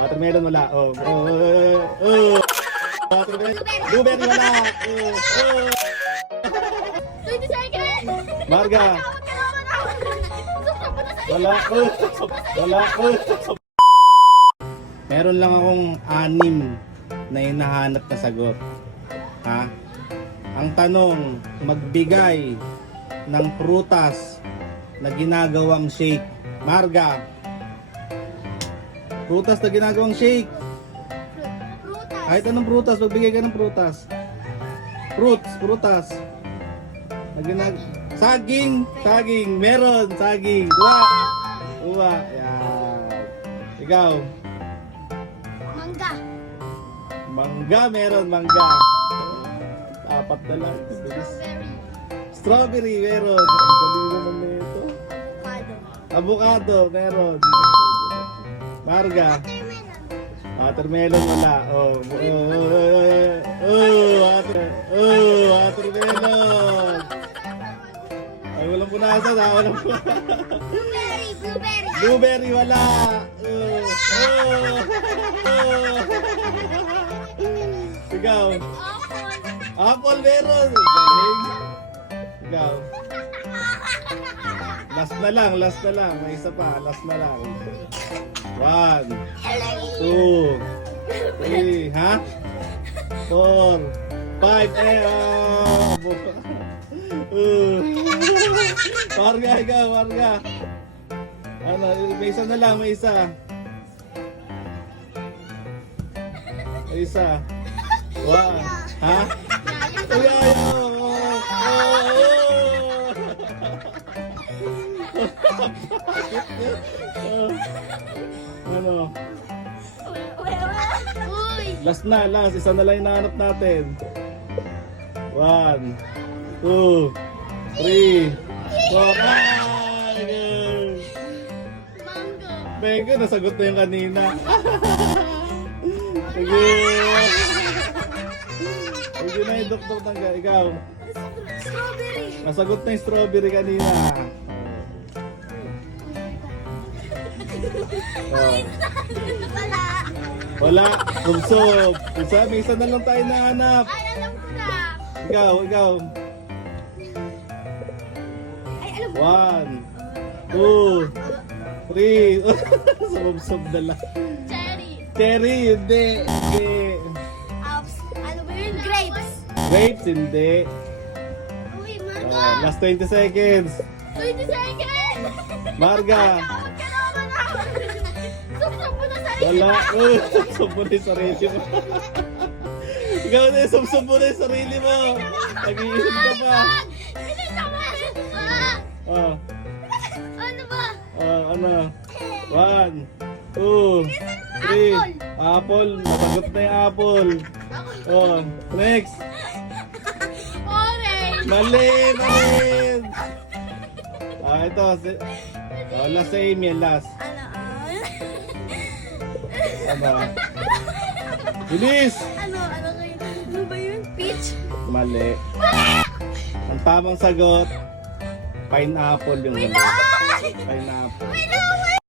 Watermelon wala. Watermelon. Blueberry wala. 20 seconds! Marga. Wala. Wala. Meron lang akong 6 na hinahanap na sagot. Ha? Ang tanong, magbigay ng prutas na ginagawang shake. Marga. Prutas na ginagawang shake. Prutas. Kahit anong prutas, magbigay ka ng prutas. Prutas. Saging, meron, saging. Uwa. Yan. Ikaw. Mangga. Mangga, meron, mangga. 4 na lang. Strawberry, meron. Ang galing naman nito. Avocado, meron. Marga. Watermelon wala. Watermelon. Ay, walang punasan ha. Blueberry wala. Ikaw. Apple meron. Galing. Ikaw. Last na lang. May isa pa. Last na lang. 1, 2, 3, ha? 4, 5, Marga, ikaw, Marga. Ano, may isa na lang, may isa. May isa. 1, ha? Ano? Last. Isa na lang hinahanap natin. 1, 2, 3, 4. Mango, nasagot na yung kanina. Sige. Sige na yung doktor tangga. Ikaw. Strawberry. Nasagot na yung strawberry kanina. Wala. Sumsum. May isa na lang tayo nahanap. Ay, alam ko na. Ikaw. Ay, alam ko. 1, 2, 3. Sumsum na lang. Cherry, hindi. Ano ba yun? Grapes. Grapes, hindi. Uy, mango. Last 20 seconds. 20 seconds. Marga. Sumsum mo na sa Wala. Sumsum mo na yung sarili mo. Ikaw na, sumsum mo na yung sarili mo. Nag-iisip ka pa. Hindi naman. Ano ba? Ano? 1, 2, 3. Apple. Nasagot na yung apple. Next. Orange. Mali. Ito. Last same yan, last. Ano? Bilis! Ano kayo? Ano ba yun? Peach? Mali. Ang tamang sagot, pineapple yung huli. Pineapple.